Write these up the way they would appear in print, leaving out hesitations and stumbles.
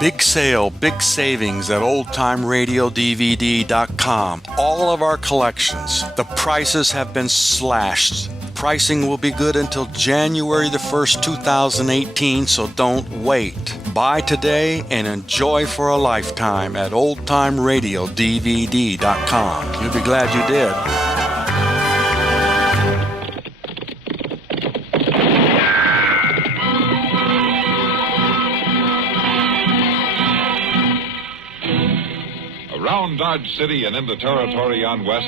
Big sale, big savings at oldtimeradiodvd.com. All of our collections. The prices have been slashed. Pricing will be good until January the 1st, 2018, so don't wait. Buy today and enjoy for a lifetime at oldtimeradiodvd.com. You'll be glad you did. Around Dodge City and in the territory on west,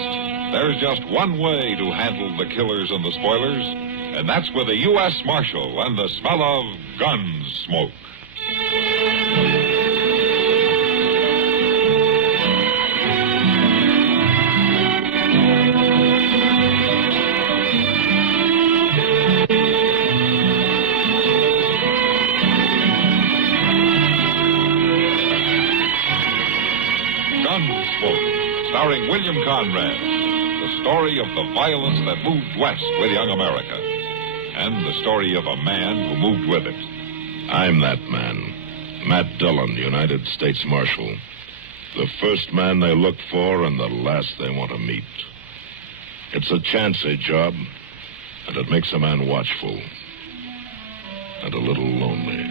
there's just one way to handle the killers and the spoilers, and that's with a U.S. Marshal and the smell of gun smoke. Gunsmoke, starring William Conrad. The story of the violence that moved west with young America. And the story of a man who moved with it. I'm that man. Matt Dillon, United States Marshal. The first man they look for and the last they want to meet. It's a chancy job, and it makes a man watchful. And a little lonely.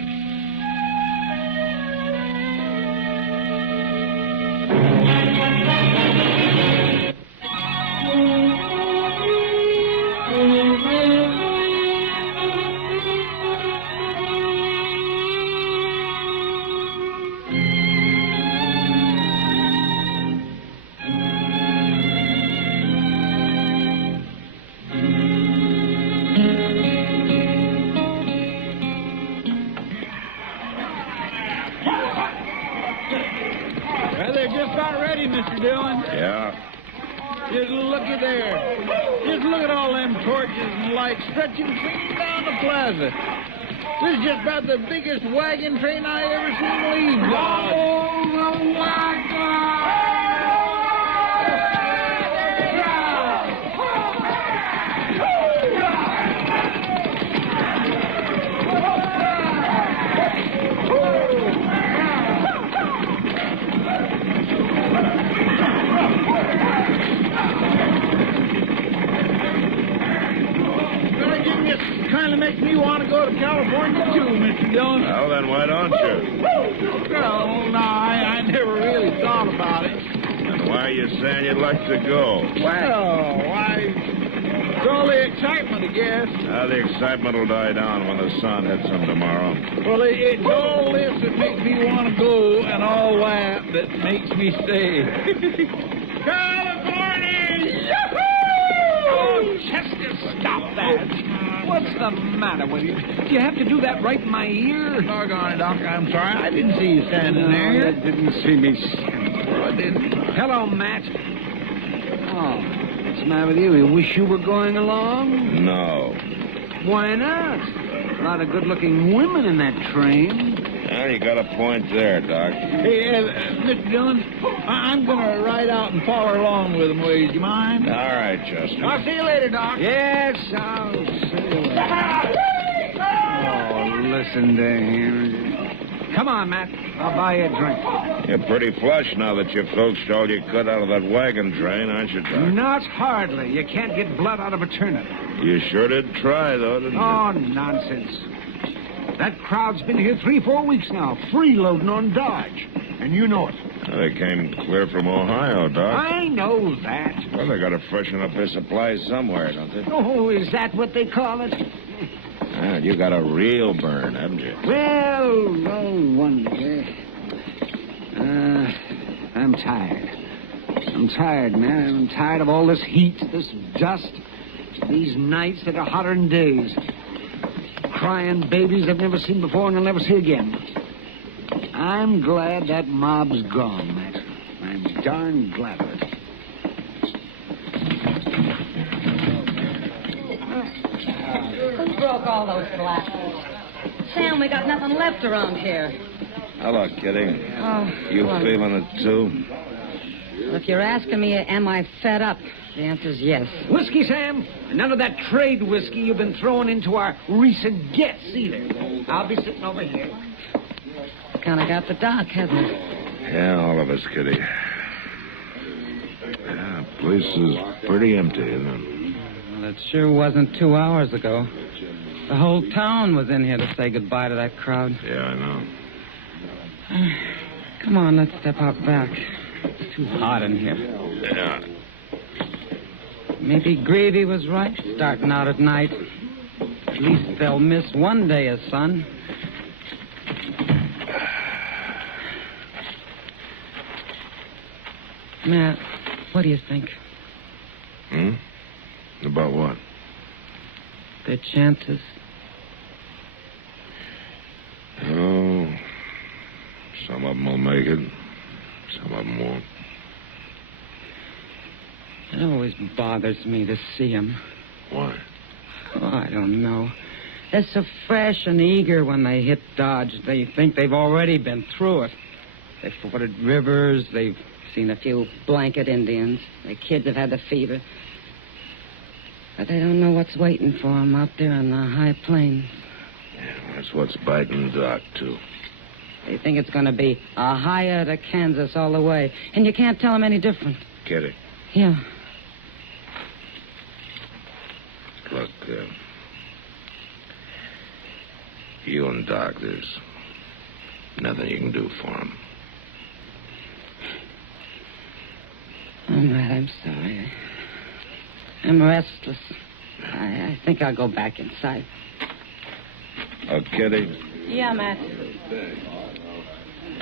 Mr. Dillon? Yeah? Just looky there. Just look at all them torches and lights stretching clean down the plaza. This is just about the biggest wagon train I ever seen leave. Oh, the wagon! Kind of makes me want to go to California, too, Mr. Dillon. Well, then why don't you? Well, no, I never really thought about it. And why are you saying you'd like to go? Well, why, it's all the excitement, I guess. The excitement will die down when the sun hits them tomorrow. Well, it's all this that makes me want to go and all that makes me stay. California! Yahoo! Oh, Chester, stop that. What's the matter with you? Do you have to do that right in my ear? Doggone it, Doc. I'm sorry. I didn't see you standing there. I didn't see me. Well, I didn't. Hello, Matt. Oh, what's the matter with you? You wish you were going along? No. Why not? A lot of good-looking women in that train. Well, you got a point there, Doc. Hey, Mr. Dillon, I'm going to ride out and follow along with him, will you? Do you mind? All right, Chester. I'll see you later, Doc. Yes, I'll see you later. Oh, listen to him. Come on, Matt. I'll buy you a drink. You're pretty flush now that you filched all you could out of that wagon train, aren't you, Doc? Not hardly. You can't get blood out of a turnip. You sure did try, though, didn't you? Oh, nonsense. That crowd's been here 3-4 weeks now, freeloading on Dodge. And you know it. They came clear from Ohio, Doc. I know that. Well, they got to freshen up their supplies somewhere, don't they? Oh, is that what they call it? Well, you got a real burn, haven't you? Well, no wonder. I'm tired. I'm tired, man. I'm tired of all this heat, this dust, these nights that are hotter than days. Crying babies I've never seen before and I'll never see again. I'm glad that mob's gone, Matt. I'm darn glad of it. Who broke all those glasses? Sam, we got nothing left around here. Hello, Kitty. Oh, You well, feeling it, too? if you're asking me, am I fed up? The answer's yes. Whiskey, Sam? None of that trade whiskey you've been throwing into our recent gets, either. I'll be sitting over here. kind of got the doc, hasn't it? Yeah, all of us, Kitty. Yeah, place is pretty empty, isn't it? Well, it sure wasn't 2 hours ago. The whole town was in here to say goodbye to that crowd. Yeah, I know. Come on, let's step out back. It's too hot in here. Yeah. Maybe Greavy was right, starting out at night. At least they'll miss one day of sun. Matt, what do you think? About what? Their chances? Oh, some of them will make it. Some of them won't. It always bothers me to see them. Why? Oh, I don't know. They're so fresh and eager when they hit Dodge. They think they've already been through it. They've forded rivers. They've seen a few blanket Indians. Their kids have had the fever. But they don't know what's waiting for them out there on the high plains. Yeah, that's what's biting Doc, too. They think it's going to be Ohio to Kansas all the way. And you can't tell them any different. Kitty, Yeah. look, you and Doc, there's nothing you can do for him. Oh, Matt, I'm sorry. I'm restless. I think I'll go back inside. Oh, Kitty, Yeah, Matt.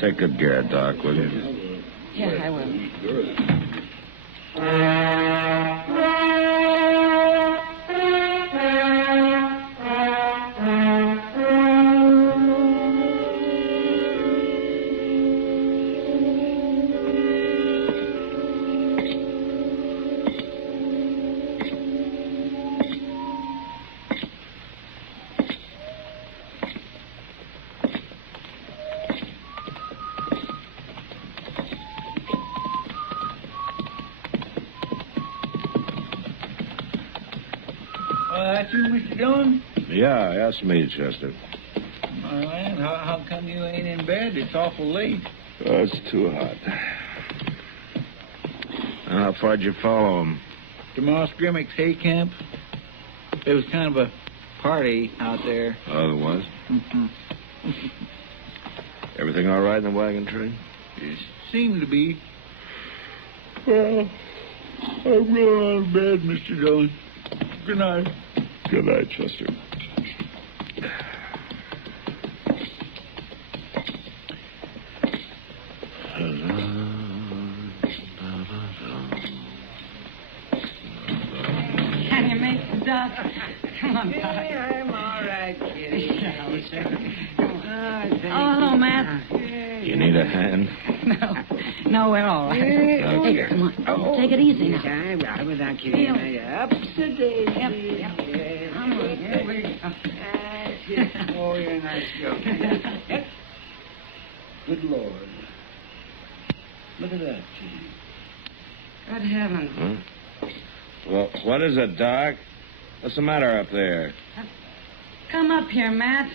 take good care of Doc, will you? Yeah, I will. That's you, Mr. Dillon? Yeah, that's me, Chester. All right. How come you ain't in bed? It's awful late. Oh, it's too hot. How far'd you follow him? To Moss Grimmick's hay camp. There was kind of a party out there. Oh, there was? Mm-hmm. Everything all right in the wagon train? It seemed to be. Well, I'm going on to bed, Mr. Dillon. Good night. Good night, Chester. Can you make the duck? Come on, Doc. I'm all right, Kitty. Oh, hello, Matt. You need a hand? No, we're all right. Hey, come on. Take it easy now. I'm right without Kitty. Up to daisy. Yep. Come on, here we go. Oh, you're a nice girl. Good Lord. Look at that, Kitty. Good heavens. Huh? Well, what is it, Doc? What's the matter up there? Come up here, Matt.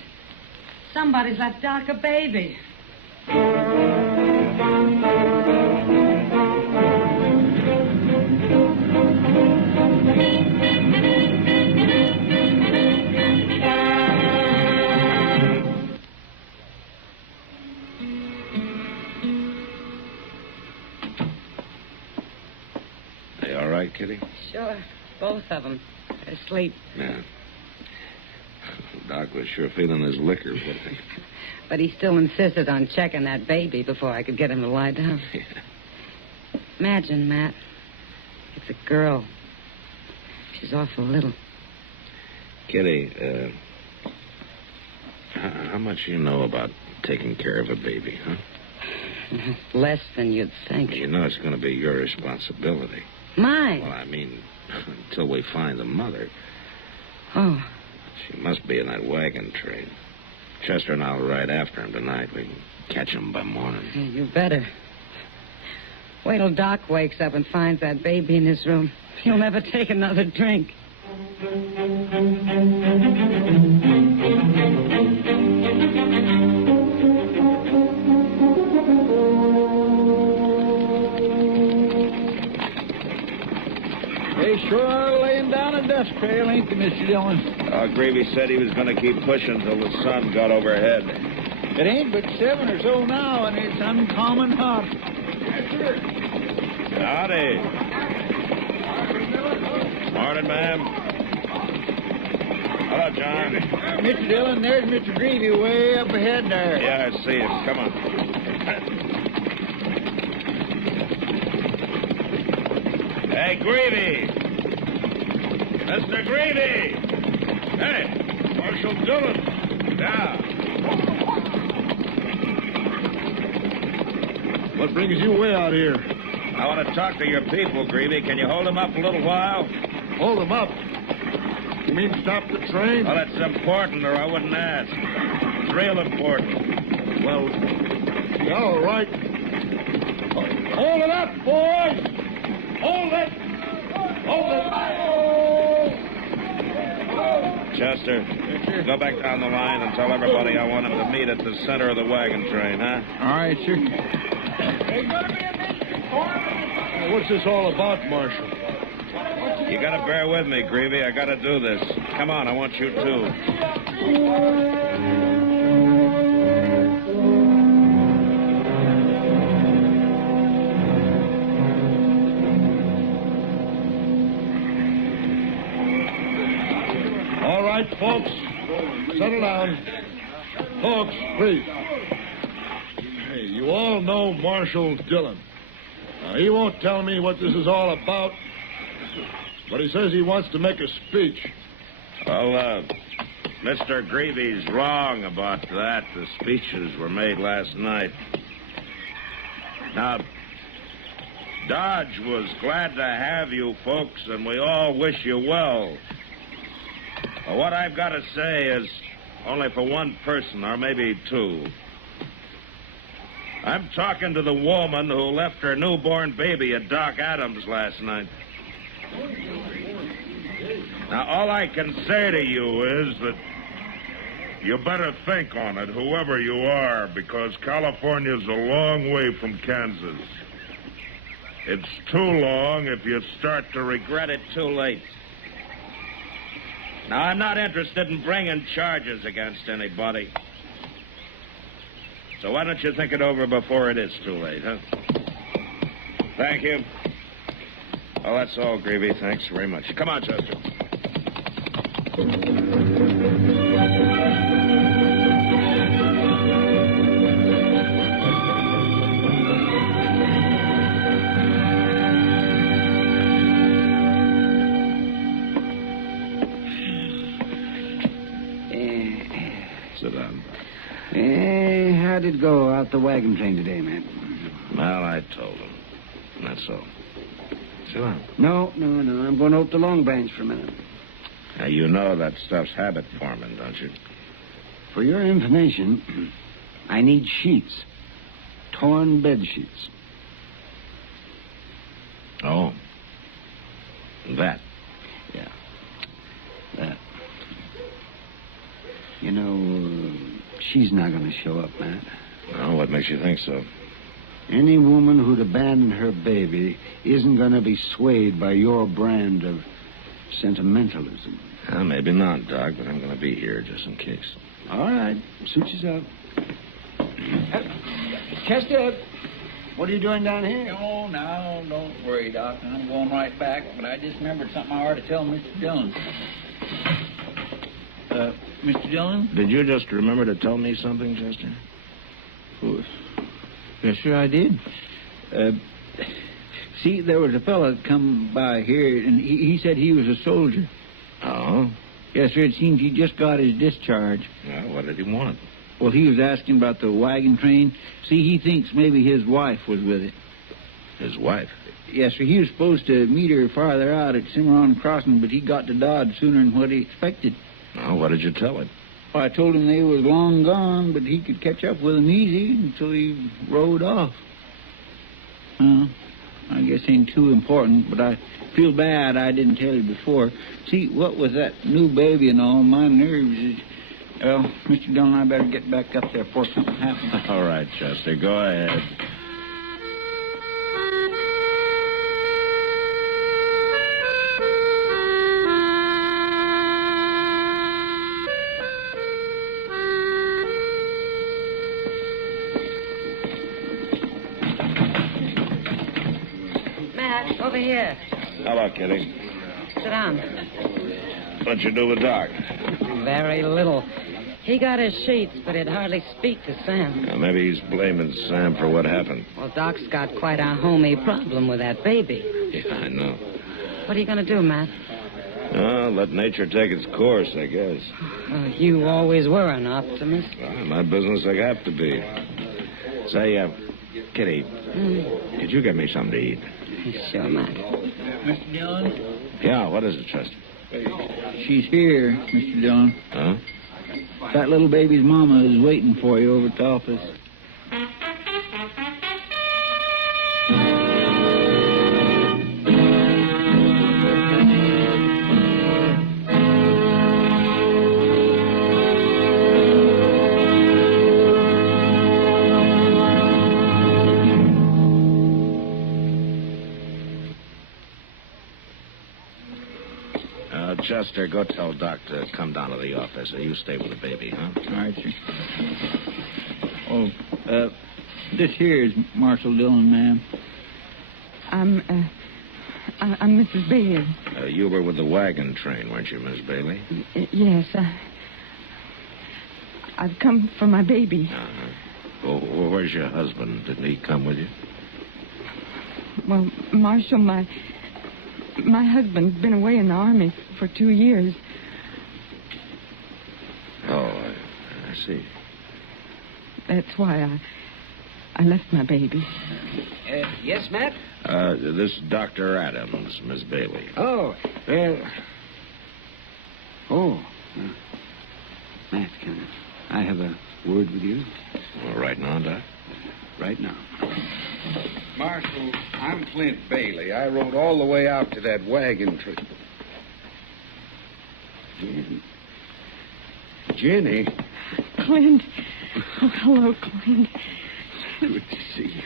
Somebody's left Doc a baby. They all right, Kitty? Sure. Both of them. They're asleep. Yeah. Doc was sure feeling his liquor, wasn't he? But he still insisted on checking that baby before I could get him to lie down. Imagine, Matt. It's a girl. She's awful little. Kitty, how much you know about taking care of a baby, huh? Less than you'd think. You know it's going to be your responsibility. Mine? Well, I mean, until we find the mother. Oh. She must be in that wagon train. Chester and I'll ride after him tonight. We can catch him by morning. You better. Wait till Doc wakes up and finds that baby in his room. He'll never take another drink. They sure are laying down a dust trail, ain't they, Mr. Dillon? Gravy said he was going to keep pushing till the sun got overhead. It ain't but 7 or so now, and it's uncommon hot. Howdy. Morning, ma'am. Hello, John. Mr. Dillon, there's Mr. Greavy way up ahead there. Yeah, I see him. Come on. Hey, Greavy! Mr. Greavy! Hey, Marshal Dillon. Yeah. What brings you way out here? I want to talk to your people, Greavy. Can you hold them up a little while? Hold them up. You mean stop the train? Well, it's important, or I wouldn't ask. It's real important. Well, yeah, all right. Hold it up, boys! Hold it! Hold it! Chester, go back down the line and tell everybody I want them to meet at the center of the wagon train, huh? All right, sir. What's this all about, Marshal? You gotta bear with me, Greavy. I gotta do this. Come on, I want you too. All right, folks. Settle down. Folks, please. Hey, you all know Marshal Dillon. Now, he won't tell me what this is all about, but he says he wants to make a speech. Well, Mr. Greavy's wrong about that. The speeches were made last night. Now, Dodge was glad to have you folks, and we all wish you well. But what I've got to say is only for one person, or maybe two. I'm talking to the woman who left her newborn baby at Doc Adams last night. Now, all I can say to you is that you better think on it, whoever you are, because California's a long way from Kansas. It's too long if you start to regret it too late. Now, I'm not interested in bringing charges against anybody. So why don't you think it over before it is too late, huh? Thank you. Well, that's all, Greavy. Thanks very much. Come on, Chester. Sit down. How'd it go out the wagon train today, man? Well, I told him. That's all. Sit down. No. I'm going over to Long Branch for a minute. Now, you know that stuff's habit forming, don't you? For your information, I need sheets. Torn bed sheets. Oh. That. Yeah. That. You know, she's not going to show up, Matt. Well, what makes you think so? Any woman who'd abandon her baby isn't going to be swayed by your brand of sentimentalism. Well, maybe not, Doc, but I'm going to be here just in case. All right. Suit yourself. Chester, what are you doing down here? Oh, now, don't worry, Doc. I'm going right back, but I just remembered something I ought to tell Mr. Dillon. Mr. Dillon? Did you just remember to tell me something, Chester? Yes, sir, I did. See, there was a fellow come by here, and he said he was a soldier. Oh? Yes, sir, it seems he just got his discharge. Well, what did he want? Well, he was asking about the wagon train. See, he thinks maybe his wife was with it. His wife? Yes, sir, he was supposed to meet her farther out at Cimarron Crossing, but he got to Dodge sooner than what he expected. Oh, what did you tell him? Well, I told him they was long gone, but he could catch up with them easy until he rode off. Well, I guess ain't too important, but I feel bad I didn't tell you before. See, what with that new baby and all, my nerves is... Well, Mr. Dillon, I better get back up there before something happens. All right, Chester, go ahead. Over here. Hello, Kitty. Sit down. What'd you do with Doc? Very little. He got his sheets, but he'd hardly speak to Sam. Maybe he's blaming Sam for what happened. Well, Doc's got quite a homey problem with that baby. Yeah, I know. What are you going to do, Matt? Let nature take its course, I guess. You always were an optimist. Well, in my business, I have to be. Say, Kitty, did you get me something to eat? Sure, Matt. Mr. Dillon? Yeah, what is it, Chester? She's here, Mr. Dillon. Huh? That little baby's mama is waiting for you over at the office. Chester, go tell Doc to come down to the office. You stay with the baby, huh? All right, sir. Oh, this here is Marshal Dillon, ma'am. I'm Mrs. Bailey. You were with the wagon train, weren't you, Miss Bailey? Yes, I've come for my baby. Uh-huh. Well, where's your husband? Didn't he come with you? Well, Marshal, my husband's been away in the army for 2 years. Oh, I see. That's why I left my baby. Yes, Matt? This is Dr. Adams, Miss Bailey. Oh, well... Matt, can I have a word with you? Well, right now, Doc? Right now. Marshal, I'm Clint Bailey. I rode all the way out to that wagon train. Jenny. Clint. Oh, hello, Clint. Good to see you.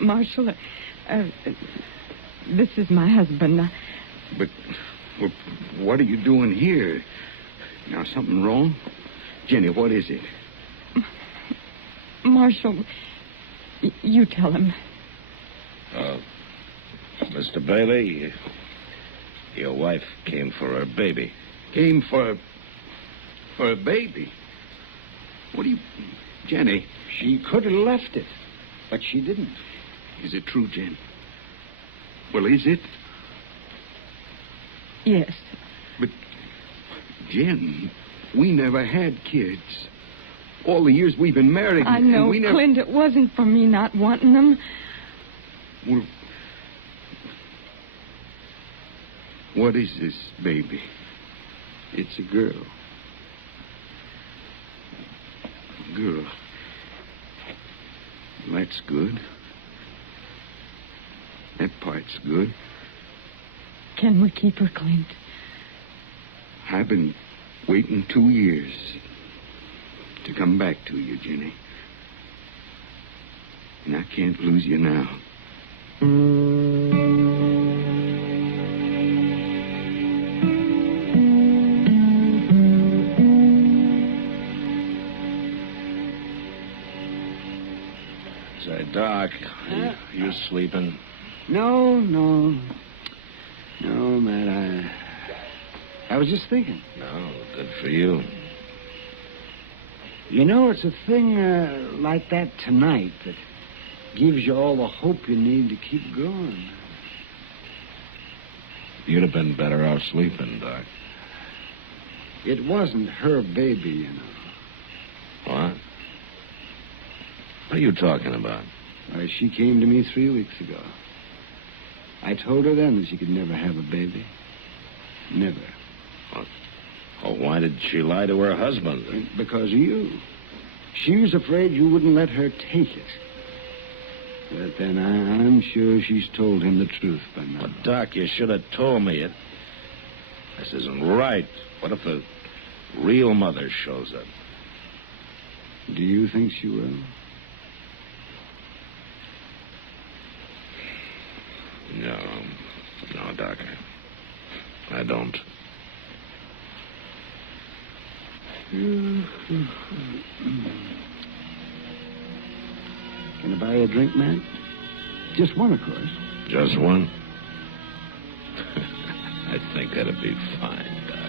Marshal, this is my husband. But what are you doing here? Now, something wrong? Jenny, what is it? Marshal, you tell him. Mr. Bailey, your wife came for her baby. Came for a baby? What do you... Jenny. She could have left it, but she didn't. Is it true, Jen? Well, is it? Yes. But, Jen, we never had kids. All the years we've been married. I know, and we never... Clint, it wasn't for me not wanting them. Well, what is this baby? It's a girl. A girl. That's good. That part's good. Can we keep her, Clint? I've been waiting 2 years to come back to you, Jenny. And I can't lose you now. Say, Doc, you sleeping? No, Matt, I was just thinking. No, good for you. You know, it's a thing like that tonight that gives you all the hope you need to keep going. You'd have been better off sleeping, Doc. It wasn't her baby, you know. What? What are you talking about? Why, she came to me 3 weeks ago. I told her then that she could never have a baby. Never. Oh, why did she lie to her husband? Because of you. She was afraid you wouldn't let her take it. But then I'm sure she's told him the truth by now. But, Doc, you should have told me it. This isn't right. What if the real mother shows up? Do you think she will? No, Doc. I don't. Can I buy you a drink, man? Just one, of course. Just one? I think that'd be fine, Doc.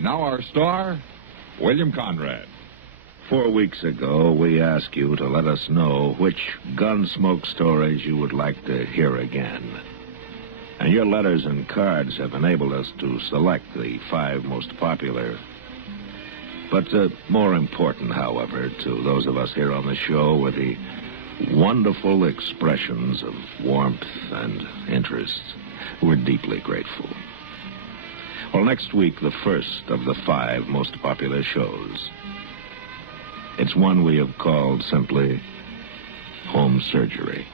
Now our star, William Conrad. 4 weeks ago, we asked you to let us know which Gunsmoke stories you would like to hear again. And your letters and cards have enabled us to select the 5 most popular. But more important, however, to those of us here on the show were the wonderful expressions of warmth and interest. We're deeply grateful. Well, next week, the first of the 5 most popular shows. It's one we have called simply Home Surgery.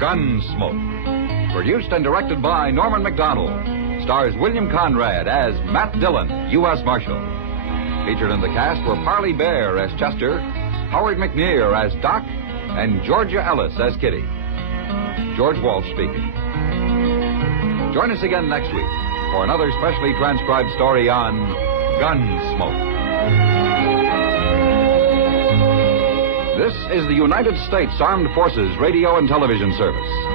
Gunsmoke. Produced and directed by Norman McDonald. Stars William Conrad as Matt Dillon, U.S. Marshal. Featured in the cast were Parley Bear as Chester, Howard McNear as Doc, and Georgia Ellis as Kitty. George Walsh speaking. Join us again next week for another specially transcribed story on Gunsmoke. This is the United States Armed Forces Radio and Television Service.